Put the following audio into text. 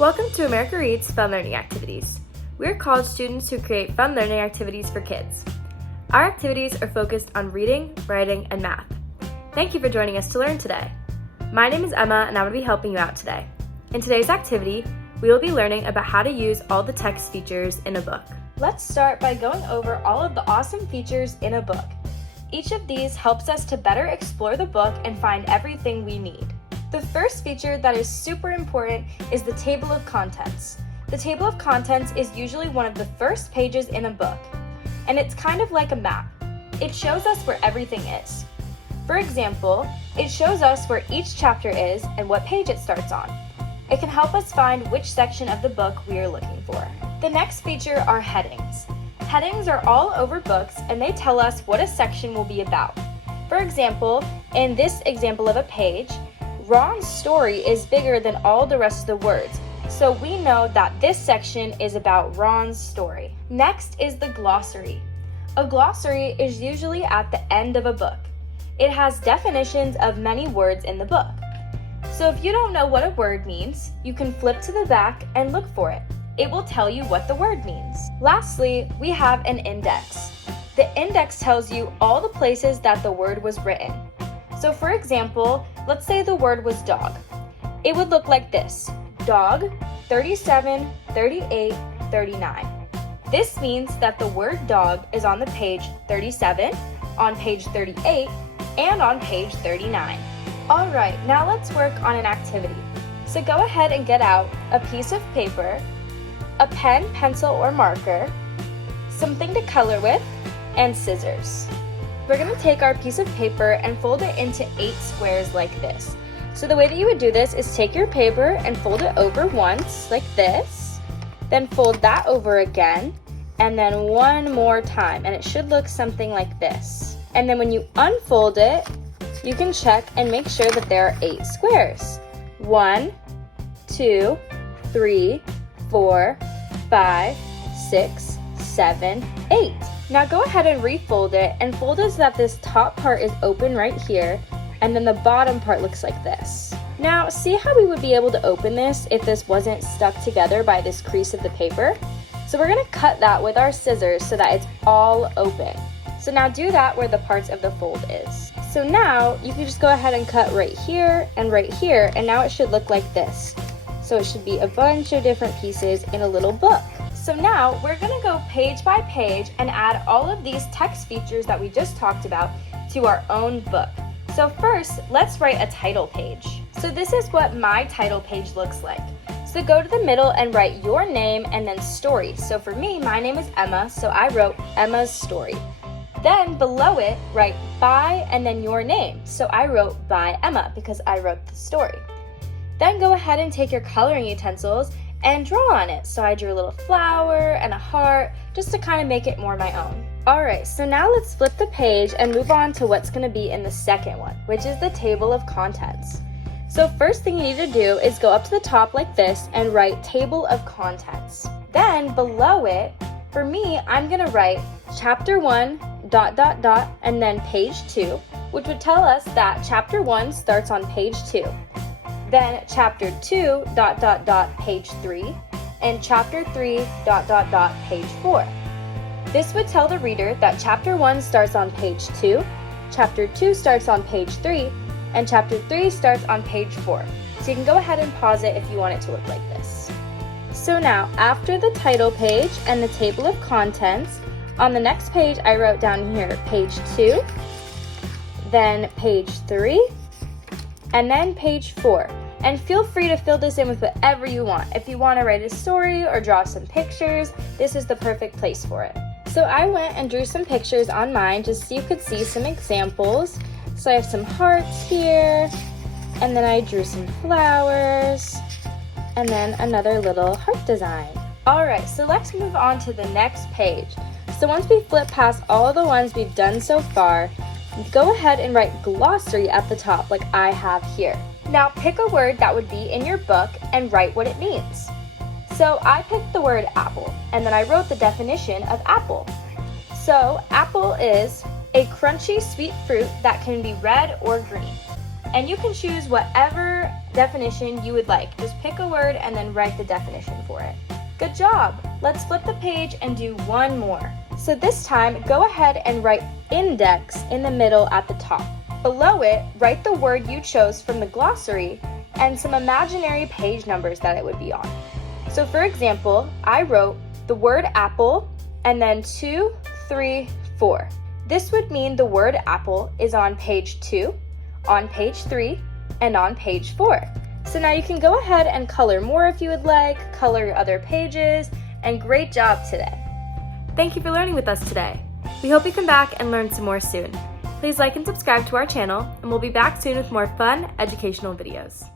Welcome to America Reads Fun Learning Activities. We're college students who create fun learning activities for kids. Our activities are focused on reading, writing, and math. Thank you for joining us to learn today. My name is Emma and I'm going to be helping you out today. In today's activity, we will be learning about how to use all the text features in a book. Let's start by going over all of the awesome features in a book. Each of these helps us to better explore the book and find everything we need. The first feature that is super important is the table of contents. The table of contents is usually one of the first pages in a book, and it's kind of like a map. It shows us where everything is. For example, it shows us where each chapter is and what page it starts on. It can help us find which section of the book we are looking for. The next feature are headings. Headings are all over books and they tell us what a section will be about. For example, in this example of a page, Ron's story is bigger than all the rest of the words, so we know that this section is about Ron's story. Next is the glossary. A glossary is usually at the end of a book. It has definitions of many words in the book. So if you don't know what a word means, you can flip to the back and look for it. It will tell you what the word means. Lastly, we have an index. The index tells you all the places that the word was written. So for example, let's say the word was dog. It would look like this: dog, 37, 38, 39. This means that the word dog is on the page 37, on page 38, and on page 39. Alright, now let's work on an activity. So go ahead and get out a piece of paper, a pen, pencil, or marker, something to color with, and scissors. We're going to take our piece of paper and fold it into 8 squares like this. So the way that you would do this is take your paper and fold it over once, like this, then fold that over again, and then one more time, and it should look something like this. And then when you unfold it, you can check and make sure that there are 8 squares. 1, 2, 3, 4, 5, 6, 7, 8. Now go ahead and refold it and fold it so that this top part is open right here and then the bottom part looks like this. Now see how we would be able to open this if this wasn't stuck together by this crease of the paper? So we're going to cut that with our scissors so that it's all open. So now do that where the parts of the fold is. So now you can just go ahead and cut right here and now it should look like this. So it should be a bunch of different pieces in a little book. So now we're going to go page by page and add all of these text features that we just talked about to our own book. So first, let's write a title page. So this is what my title page looks like. So go to the middle and write your name and then story. So for me, my name is Emma, so I wrote Emma's story. Then below it, write by and then your name. So I wrote by Emma because I wrote the story. Then go ahead and take your coloring utensils and draw on it. So I drew a little flower and a heart just to kind of make it more my own. Alright, so now let's flip the page and move on to what's going to be in the second one, which is the table of contents. So first thing you need to do is go up to the top like this and write table of contents. Then below it, for me, I'm going to write chapter 1, ... and then page 2, which would tell us that chapter 1 starts on page 2. Then chapter 2, ... page 3, and chapter 3, ... page 4. This would tell the reader that chapter 1 starts on page 2, chapter 2 starts on page 3, and chapter 3 starts on page 4. So you can go ahead and pause it if you want it to look like this. So now, after the title page and the table of contents, on the next page I wrote down here page 2, then page 3, and then page 4. And feel free to fill this in with whatever you want. If you want to write a story or draw some pictures, this is the perfect place for it. So I went and drew some pictures on mine just so you could see some examples. So I have some hearts here, and then I drew some flowers, and then another little heart design. Alright, so let's move on to the next page. So once we flip past all the ones we've done so far, go ahead and write glossary at the top like I have here. Now pick a word that would be in your book and write what it means. So I picked the word apple, and then I wrote the definition of apple. So apple is a crunchy sweet fruit that can be red or green. And you can choose whatever definition you would like. Just pick a word and then write the definition for it. Good job! Let's flip the page and do one more. So this time, go ahead and write index in the middle at the top. Below it, write the word you chose from the glossary and some imaginary page numbers that it would be on. So for example, I wrote the word apple and then 2, 3, 4. This would mean the word apple is on page 2, on page 3, and on page 4. So now you can go ahead and color more if you would like, color other pages, and great job today. Thank you for learning with us today. We hope you come back and learn some more soon. Please like and subscribe to our channel, and we'll be back soon with more fun, educational videos.